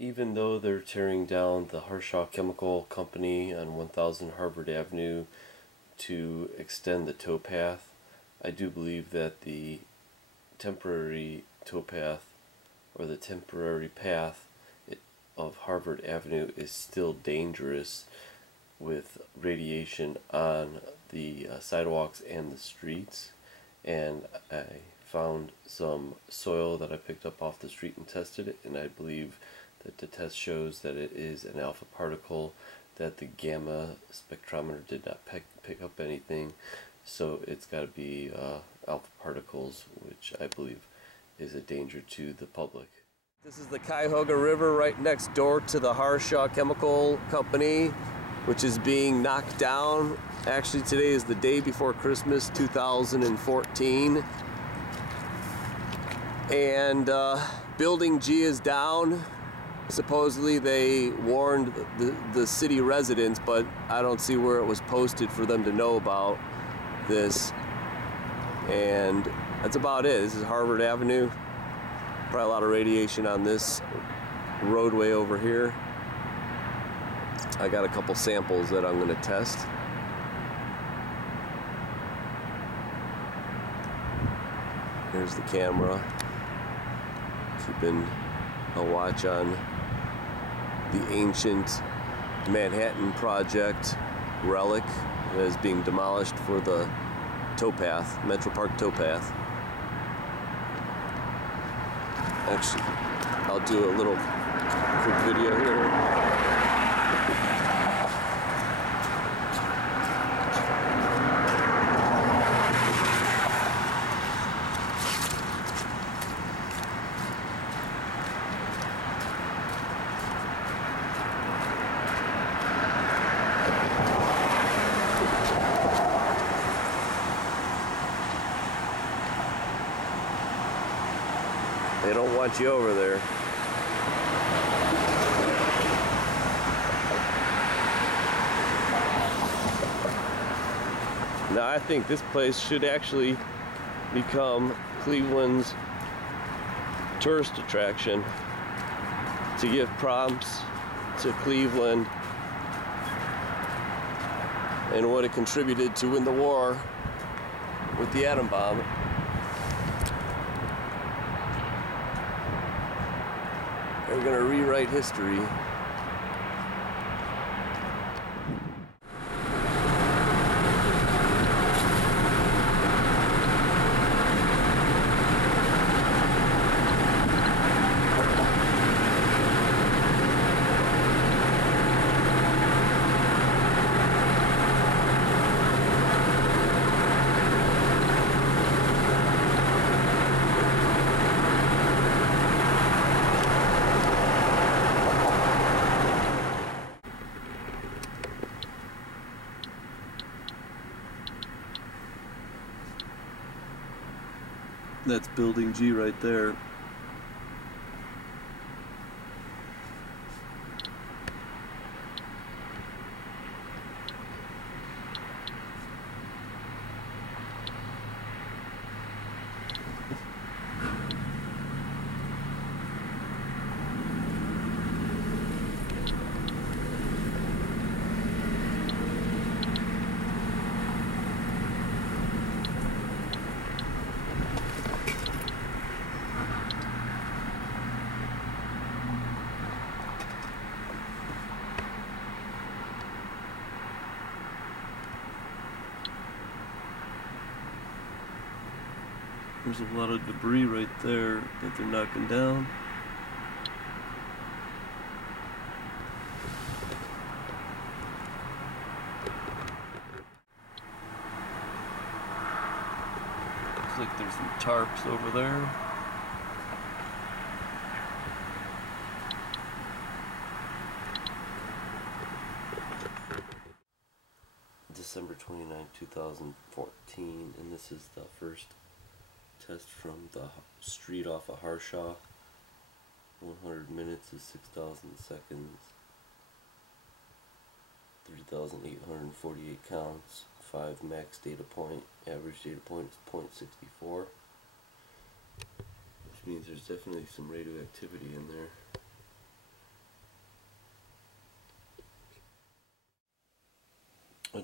Even though they're tearing down the Harshaw Chemical Company on 1000 Harvard Avenue to extend the towpath, I do believe that the temporary towpath or the temporary path of Harvard Avenue is still dangerous with radiation on the sidewalks and the streets. And I found some soil that I picked up off the street and tested it, and I believe that the test shows that it is an alpha particle, that the gamma spectrometer did not pick up anything, so it's got to be alpha particles, which I believe is a danger to the public. This is the Cuyahoga River right next door to the Harshaw Chemical Company, which is being knocked down. Actually, today is the day before Christmas 2014. And Building G is down. Supposedly they warned the city residents, but I don't see where it was posted for them to know about this. And that's about it. This is Harvard Avenue. Probably a lot of radiation on this roadway over here. I got a couple samples that I'm going to test. Here's the camera, keeping a watch on the ancient Manhattan Project relic that is being demolished for the towpath, Metro Park towpath. Actually, I'll do a little quick video here. They don't want you over there. Now I think this place should actually become Cleveland's tourist attraction to give props to Cleveland and what it contributed to win the war with the atom bomb. We're going to rewrite history. That's Building G right there. There's a lot of debris right there that they're knocking down. Looks like there's some tarps over there. December 29, 2014, and this is the first test from the street off of Harshaw. 100 minutes is 6,000 seconds. 3,848 counts. 5 max data point. Average data point is 0.64. Which means there's definitely some radioactivity in there.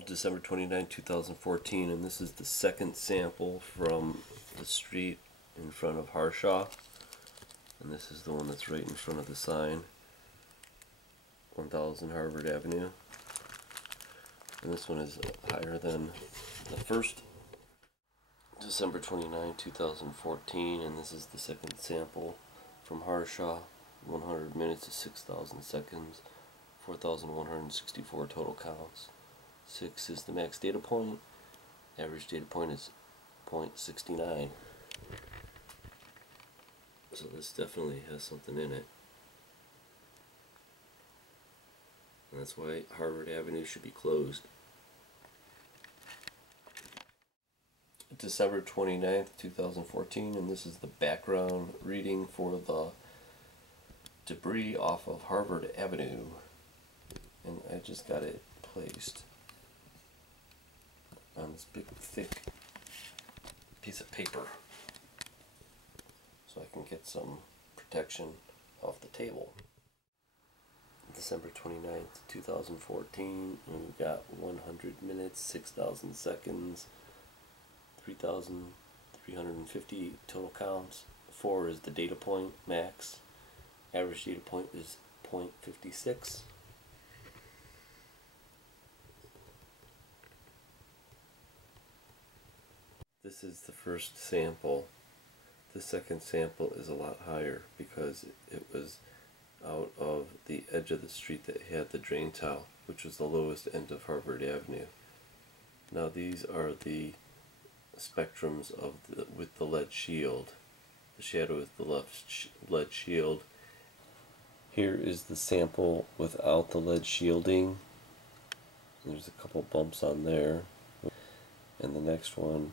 December 29, 2014, and this is the second sample from the street in front of Harshaw, and this is the one that's right in front of the sign, 1000 Harvard Avenue, and this one is higher than the first. December 29, 2014, and this is the second sample from Harshaw, 100 minutes to 6,000 seconds, 4,164 total counts. 6 is the max data point. Average data point is 0.69. So this definitely has something in it. And that's why Harvard Avenue should be closed. December 29th, 2014, and this is the background reading for the debris off of Harvard Avenue. And I just got it placed on this big thick piece of paper so I can get some protection off the table. December 29th, 2014, and we've got 100 minutes, 6,000 seconds, 3,350 total counts. 4 is the data point max. Average data point is 0.56. This is the first sample. The second sample is a lot higher because it was out of the edge of the street that had the drain tile, which was the lowest end of Harvard Avenue. Now these are the spectrums of with the lead shield. The shadow is the left lead shield. Here is the sample without the lead shielding. There's a couple bumps on there. And the next one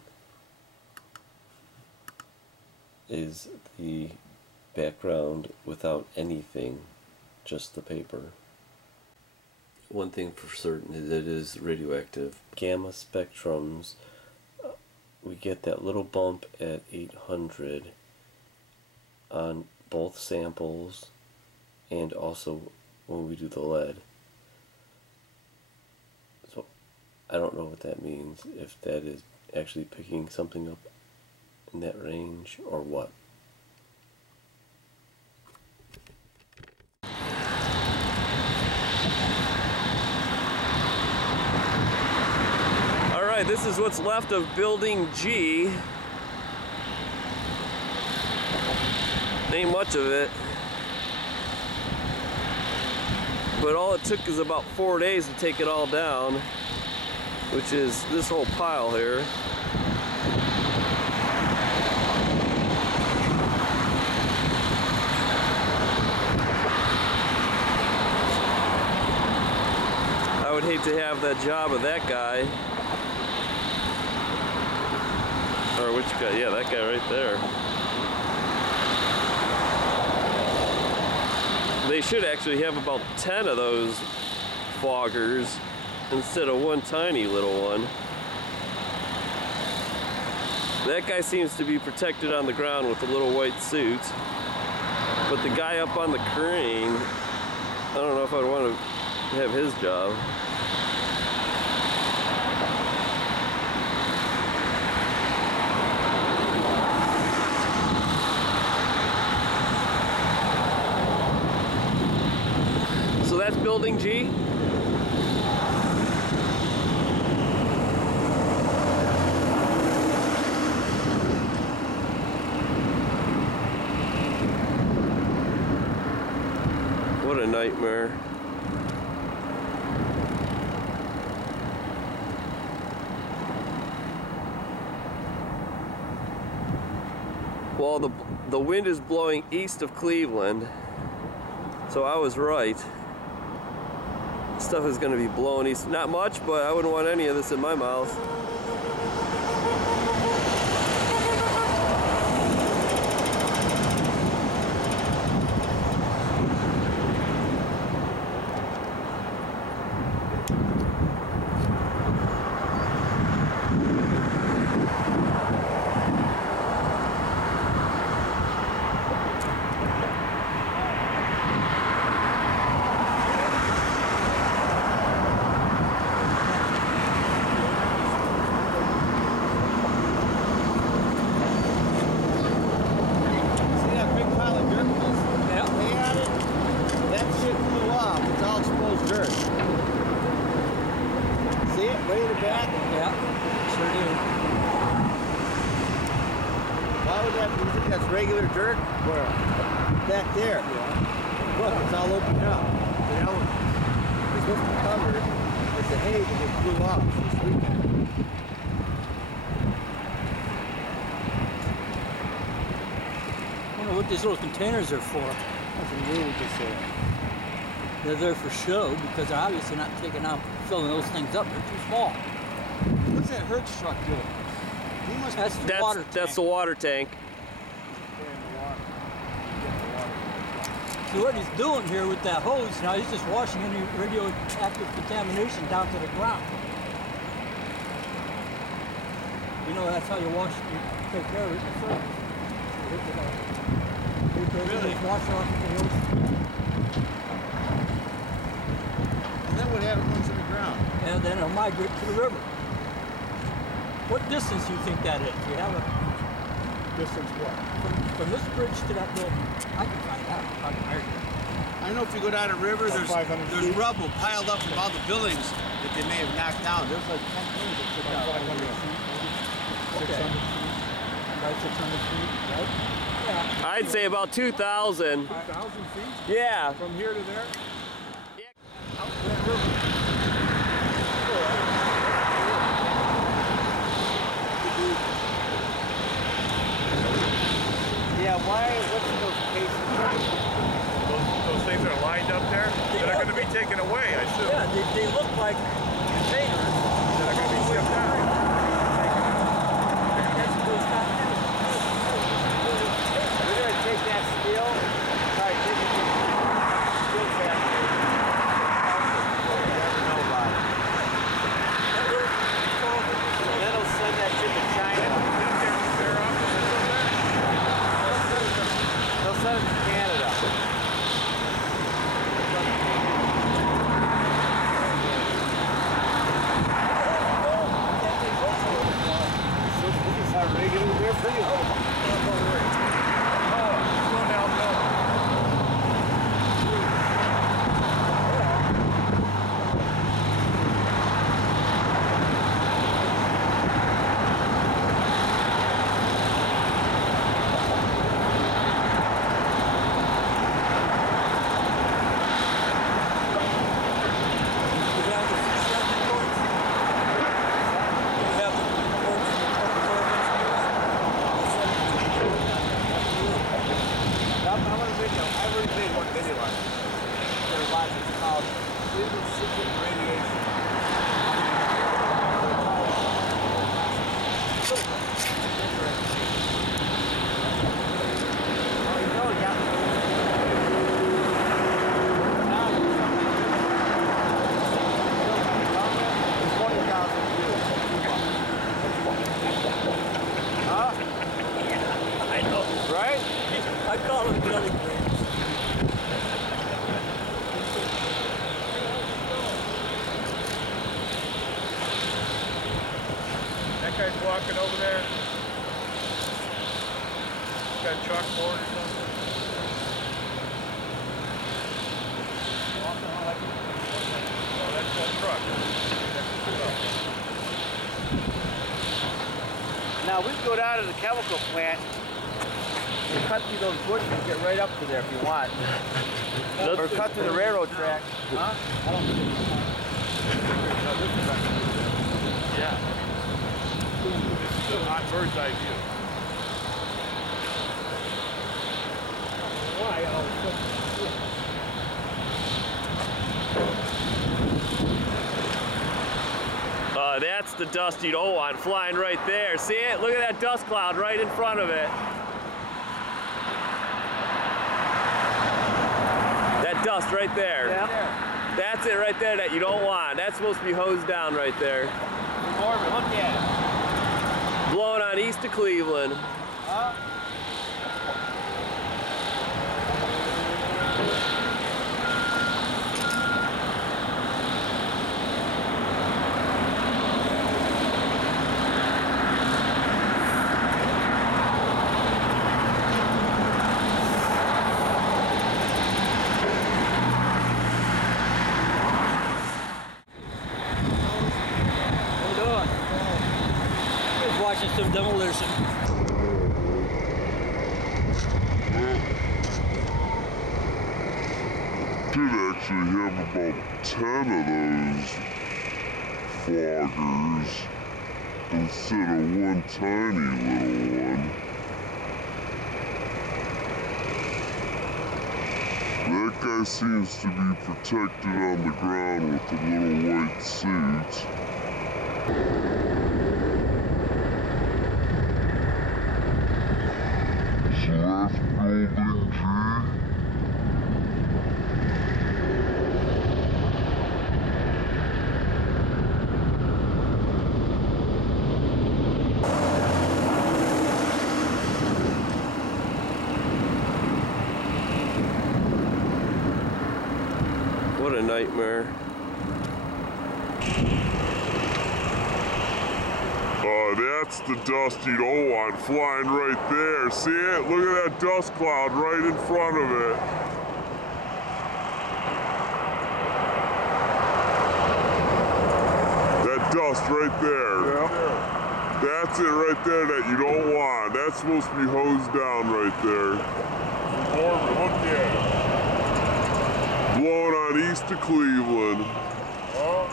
is the background without anything, just the paper. One thing for certain is it is radioactive. Gamma spectrums, we get that little bump at 800 on both samples and also when we do the lead. So I don't know what that means, if that is actually picking something up in that range or what. Alright, this is what's left of building G. Ain't much of it, but all it took is about 4 days to take it all down, which is this whole pile here. I would hate to have that job of that guy. Or which guy? Yeah, that guy right there. They should actually have about 10 of those foggers instead of one tiny little one. That guy seems to be protected on the ground with a little white suit. But the guy up on the crane, I don't know if I'd want to have his job. So that's building G. What a nightmare. Well, the wind is blowing east of Cleveland, so I was right. Stuff is going to be blowing east. Not much, but I wouldn't want any of this in my mouth. regular dirt? Where? Back there. Yeah. Look, it's all opened up. The elements. It's supposed to cover with the hay that it blew off this weekend. I wonder what these little containers are for. Nothing new with this here. They're there for show because they're obviously not taking out, filling those things up. They're too small. What's that Hertz truck doing? He must That's the water tank. That's the water tank. So what he's doing here with that hose, now he's just washing any radioactive contamination down to the ground. You know, that's how you wash, you take care of it in the surface. Really? Just wash off the hose. And then what happens once in the ground? And then it'll migrate to the river. What distance do you think that is? Do you have a Distance what? from this bridge to that building? I can find out. I know if you go down a river, there's rubble piled up from all the buildings that they may have knocked down. There's like 10 things that took out 500 feet. Okay. About 600 feet, right? Yeah. I'd say about 2,000. 2,000 feet? Yeah. From here to there? Yeah. Out to that river. Yeah, why? What's in those cases? Those things are lined up there that are going to be taken away, I assume. Yeah, they look like containers That are going to be shipped out. We're going to take that steel, try to take it to the steel factory. We'll never know about it. And then they'll send that shit to China. They'll send it to Canada. So these are regular there for you. Remediation. Oh, you know, yeah. I know. Right? I call them belly brains. That guy's walking over there. Got a chalkboard or something. Oh, that's that truck. That's the truck. Now we can go down to the chemical plant and cut through those bushes and get right up to there if you want. Or cut through the railroad track. Huh? I don't think it's Yeah. This is a hot bird's eye view. That's the dust you don't want flying right there. See it? Look at that dust cloud right in front of it. That dust right there. Yeah. That's it right there that you don't want. That's supposed to be hosed down right there. Corbin, look at it. Blowing on east of Cleveland. Huh? Watching some demolition. did actually have about 10 of those floggers instead of one tiny little one. That guy seems to be protected on the ground with a little white suit. So that's building G. What a nightmare. That's the dust you don't want flying right there. See it? Look at that dust cloud right in front of it. That dust right there. Yeah. That's it right there that you don't want. That's supposed to be hosed down right there. Look at it. Blowing on east of Cleveland. Oh.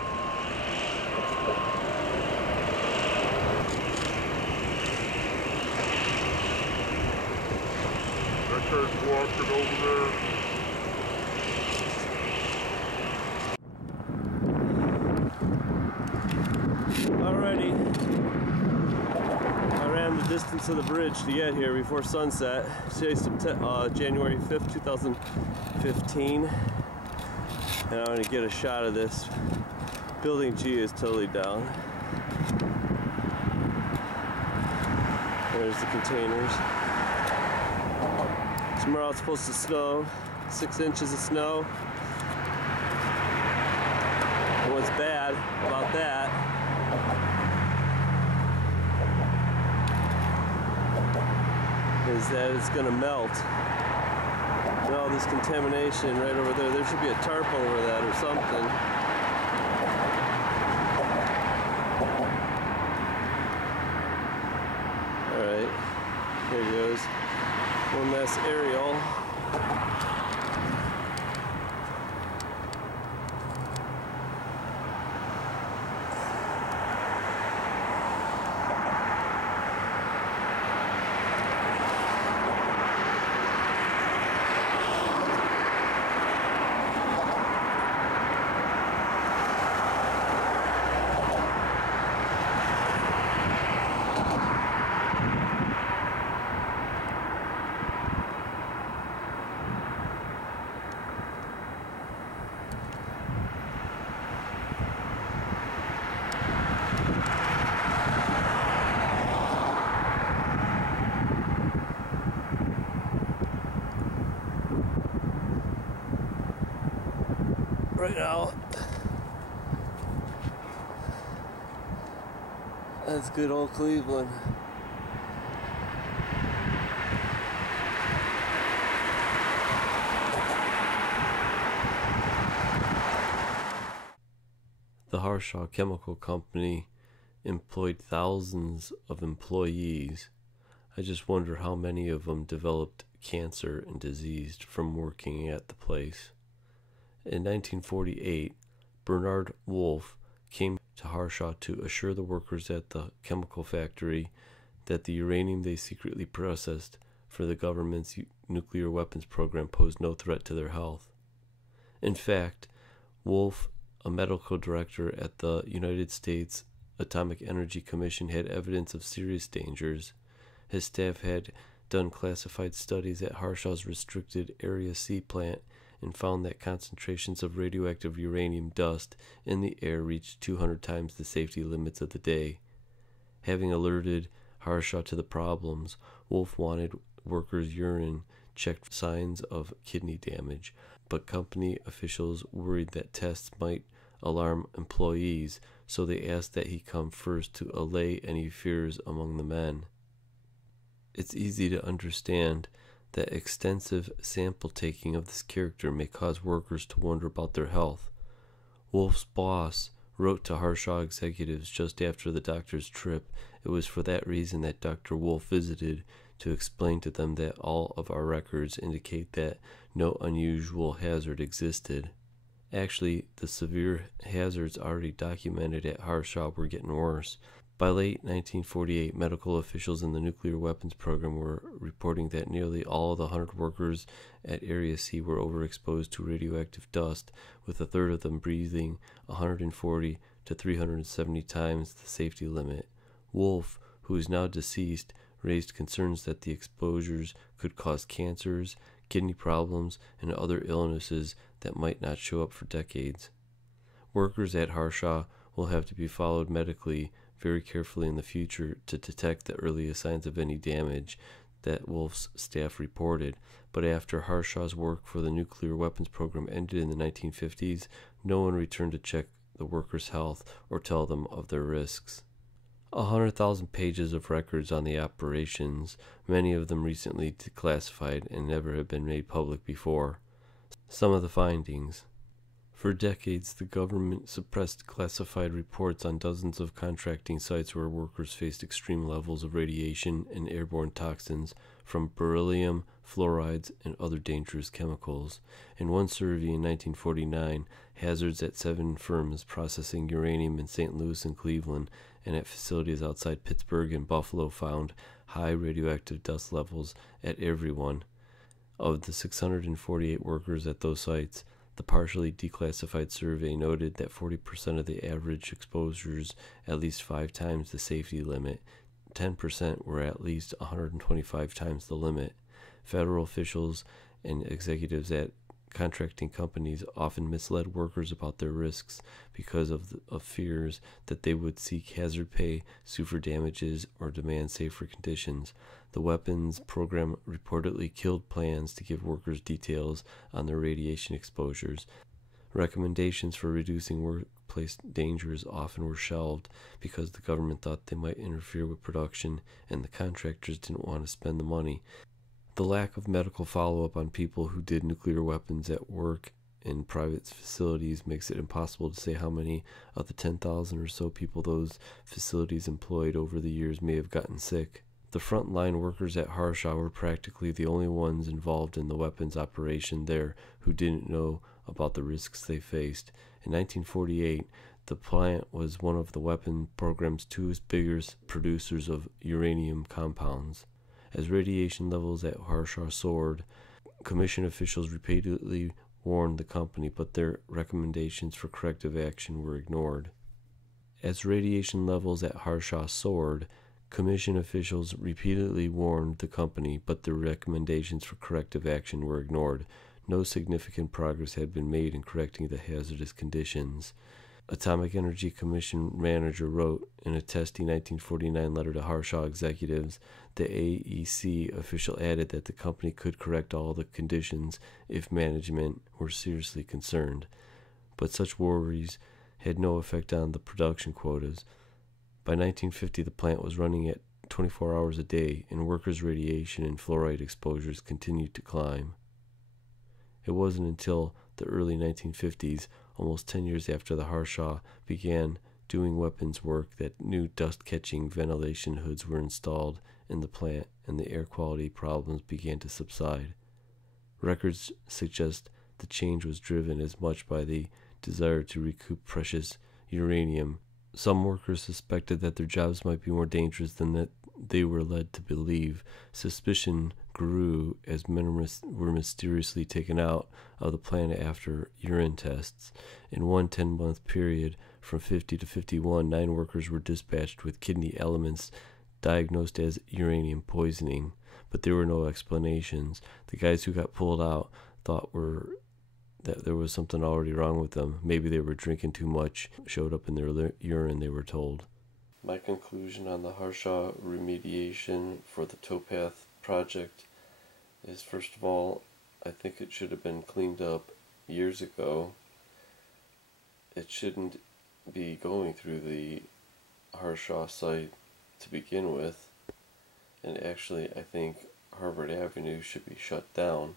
That guy's walking over there. Alrighty. I ran the distance of the bridge to get here before sunset. Today's January 5th, 2015. And I'm going to get a shot of this. Building G is totally down. There's the containers. Tomorrow it's supposed to snow, 6 inches of snow. And what's bad about that is that it's going to melt. And all this contamination right over there, there should be a tarp over that or something. Alright, here goes. One last aerial. Right now, that's good old Cleveland. The Harshaw Chemical Company employed thousands of employees. I just wonder how many of them developed cancer and disease from working at the place. In 1948, Bernard Wolfe came to Harshaw to assure the workers at the chemical factory that the uranium they secretly processed for the government's nuclear weapons program posed no threat to their health. In fact, Wolfe, a medical director at the United States Atomic Energy Commission, had evidence of serious dangers. His staff had done classified studies at Harshaw's restricted Area C plant and found that concentrations of radioactive uranium dust in the air reached 200 times the safety limits of the day. Having alerted Harshaw to the problems, Wolfe wanted workers' urine checked for signs of kidney damage, but company officials worried that tests might alarm employees, so they asked that he come first to allay any fears among the men. It's easy to understand that extensive sample taking of this character may cause workers to wonder about their health. Wolfe's boss wrote to Harshaw executives just after the doctor's trip. It was for that reason that Dr. Wolfe visited, to explain to them that all of our records indicate that no unusual hazard existed. Actually, the severe hazards already documented at Harshaw were getting worse. By late 1948, medical officials in the nuclear weapons program were reporting that nearly all of the 100 workers at Area C were overexposed to radioactive dust, with a third of them breathing 140 to 370 times the safety limit. Wolf, who is now deceased, raised concerns that the exposures could cause cancers, kidney problems, and other illnesses that might not show up for decades. Workers at Harshaw will have to be followed medically very carefully in the future to detect the earliest signs of any damage that Wolf's staff reported, but after Harshaw's work for the nuclear weapons program ended in the 1950s, no one returned to check the workers' health or tell them of their risks. 100,000 pages of records on the operations, many of them recently declassified and never have been made public before. Some of the findings. For decades, the government suppressed classified reports on dozens of contracting sites where workers faced extreme levels of radiation and airborne toxins from beryllium, fluorides, and other dangerous chemicals. In one survey in 1949, hazards at 7 firms processing uranium in St. Louis and Cleveland and at facilities outside Pittsburgh and Buffalo found high radioactive dust levels at every one. Of the 648 workers at those sites, the partially declassified survey noted that 40% of the average exposures at least 5 times the safety limit, 10% were at least 125 times the limit. Federal officials and executives at contracting companies often misled workers about their risks because of fears that they would seek hazard pay, sue for damages, or demand safer conditions. The weapons program reportedly killed plans to give workers details on their radiation exposures. Recommendations for reducing workplace dangers often were shelved because the government thought they might interfere with production and the contractors didn't want to spend the money. The lack of medical follow-up on people who did nuclear weapons at work in private facilities makes it impossible to say how many of the 10,000 or so people those facilities employed over the years may have gotten sick. The frontline workers at Harshaw were practically the only ones involved in the weapons operation there who didn't know about the risks they faced. In 1948, the plant was one of the weapon program's 2 biggest producers of uranium compounds. As radiation levels at Harshaw soared, commission officials repeatedly warned the company, but their recommendations for corrective action were ignored. As radiation levels at Harshaw soared, commission officials repeatedly warned the company, but their recommendations for corrective action were ignored. No significant progress had been made in correcting the hazardous conditions. Atomic Energy Commission manager wrote in a testy 1949 letter to Harshaw executives. The AEC official added that the company could correct all the conditions if management were seriously concerned, but such worries had no effect on the production quotas. By 1950, the plant was running at 24 hours a day, and workers' radiation and fluoride exposures continued to climb. It wasn't until the early 1950s, almost 10 years after the Harshaw began doing weapons work, that new dust-catching ventilation hoods were installed in the plant and the air quality problems began to subside. Records suggest the change was driven as much by the desire to recoup precious uranium. Some workers suspected that their jobs might be more dangerous than that they were led to believe. Suspicion grew as men were mysteriously taken out of the plant after urine tests. In one 10-month period, from 50 to 51, 9 workers were dispatched with kidney elements diagnosed as uranium poisoning, but there were no explanations. The guys who got pulled out thought that there was something already wrong with them. Maybe they were drinking too much, showed up in their urine, they were told. My conclusion on the Harshaw remediation for the Towpath project is, first of all, I think it should have been cleaned up years ago. It shouldn't be going through the Harshaw site to begin with, and actually I think Harvard Avenue should be shut down.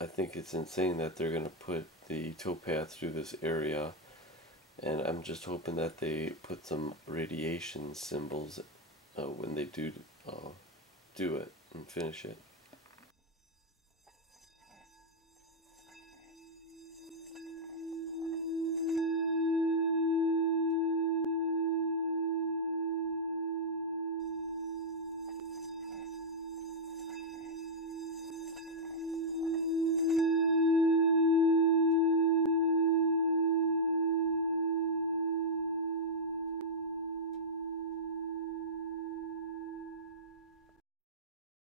I think it's insane that they're going to put the towpath through this area, and I'm just hoping that they put some radiation symbols when they do it and finish it.